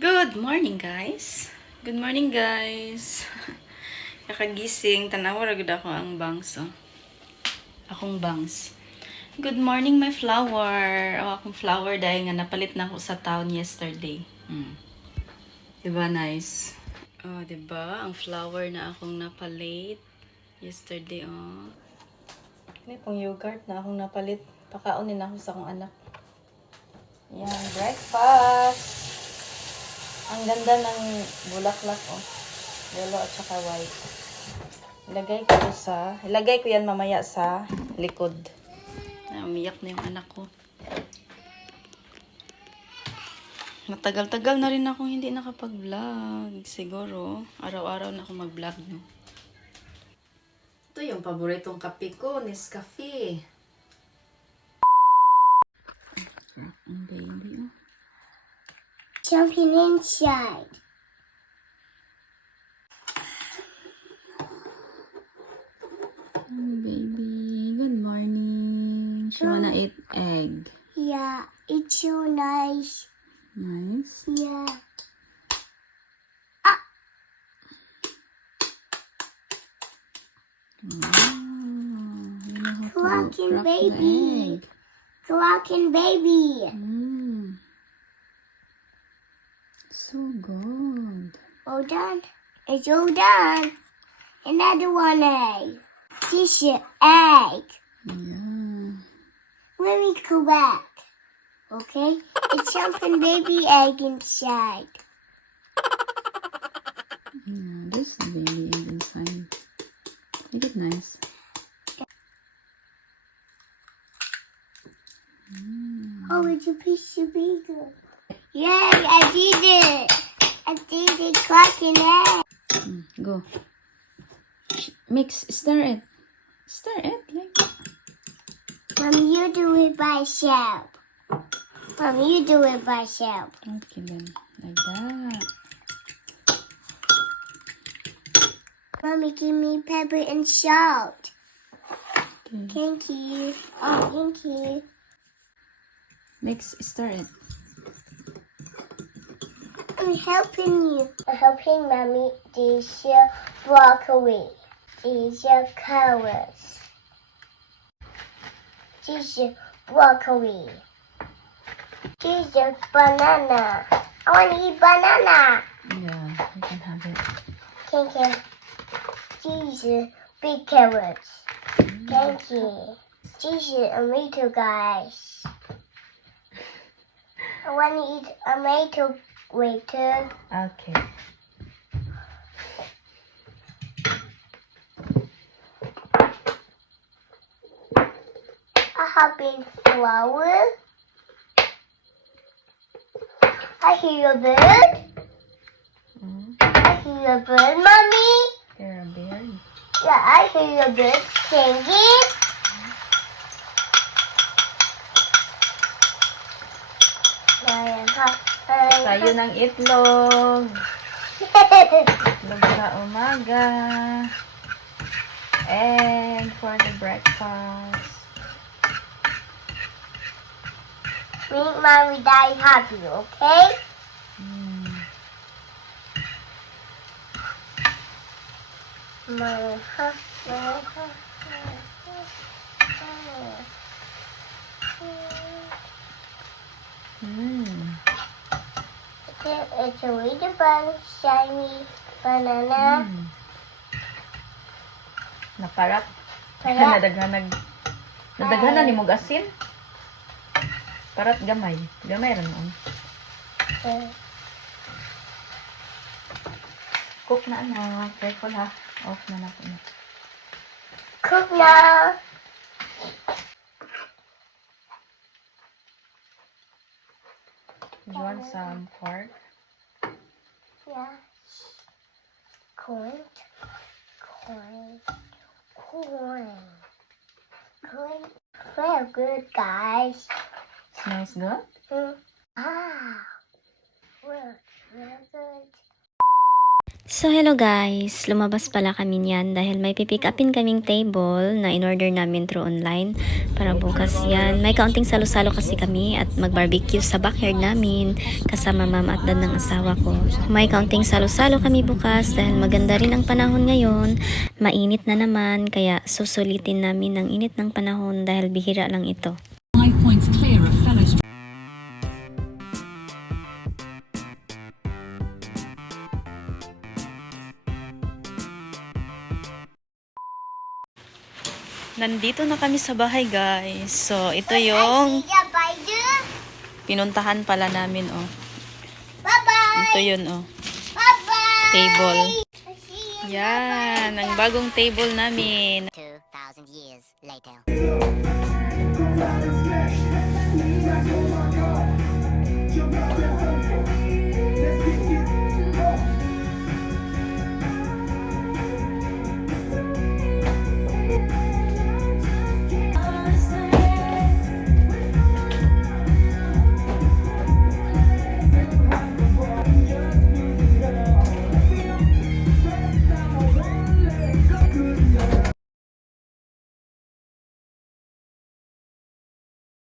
Good morning, guys. Good morning, guys. Kakagising, tanawa ra gud ako ang bangs. Oh. Akong bangs. Good morning, my flower. Akong flower dahil nga napalit na ako sa town yesterday. Diba nice? Oh, diba? Ang flower na akong napalit yesterday, oh. May pang yogurt na akong napalit. Pakaunin ako sa akong anak. Yan, breakfast. Ang ganda ng bulaklak, oh. Yellow at saka white. Ilagay ko yan mamaya sa likod. Umiyak na yung anak ko. Matagal-tagal na rin akong hindi nakapag-vlog. Siguro, araw-araw na ako mag-vlog, no? Ito yung paboritong kape ko, Nescafe. Ang baby, oh. Jumping inside. Oh, baby. Good morning. She wanna eat egg. Yeah, it's so nice. Nice. Yeah. Clucking baby. Clucking baby. So good. All done. It's all done. Another one egg. This is egg. Yeah. Let me go back. Okay? It's jumping baby egg inside. Yeah, there's a baby egg inside. Make it nice. Oh, it's a piece of bigger. Yay, I did it. I did it clucking egg. Go. Mix. Stir it. Stir it like that. Mom, you do it by yourself. Mom, you do it by yourself. Okay then. Like that. Mommy, give me pepper and salt. Okay. Thank you. Oh, thank you. Mix. Stir it. I'm helping you. I'm helping Mommy. These are broccoli. These are carrots. These are broccoli. These are banana. I want to eat banana. Yeah, you can have it. Thank you. These are big carrots. Thank you. These are tomato, guys. I want to eat tomato later. Okay. I have been flower. I hear a bird. I hear a bird, Mommy. You're a beard. Yeah, I hear a bird singing. Tayo ng itlog. Itlog sa umaga. Egg for the breakfast. Make Mommy die happy, okay? It's a really fun, shiny banana. Naparak. Parat. Nadaghanan ni mong asin. Parat gamay. Gamay rin mo. Cook na anak. Careful ha. Off na natin. Cook now. Do you want some pork? Yeah. Corn. Very good, guys. Smells good? Ah. Well, very good. So hello guys, lumabas pala kami niyan dahil may pipick upin kaming table na in-order namin through online para bukas yan. May kaunting salo-salo kasi kami at mag-barbecue sa backyard namin kasama mama at dad ng asawa ko. May kaunting salo-salo kami bukas dahil maganda rin ang panahon ngayon. Mainit na naman kaya susulitin namin ang init ng panahon dahil bihira lang ito. 5 points clear of fellow Nandito na kami sa bahay, guys. So, ito yung pinuntahan pala namin, oh. Bye-bye! Ito yun, oh. Bye-bye! Table. Yan, ang bagong table namin. 2,000 years later.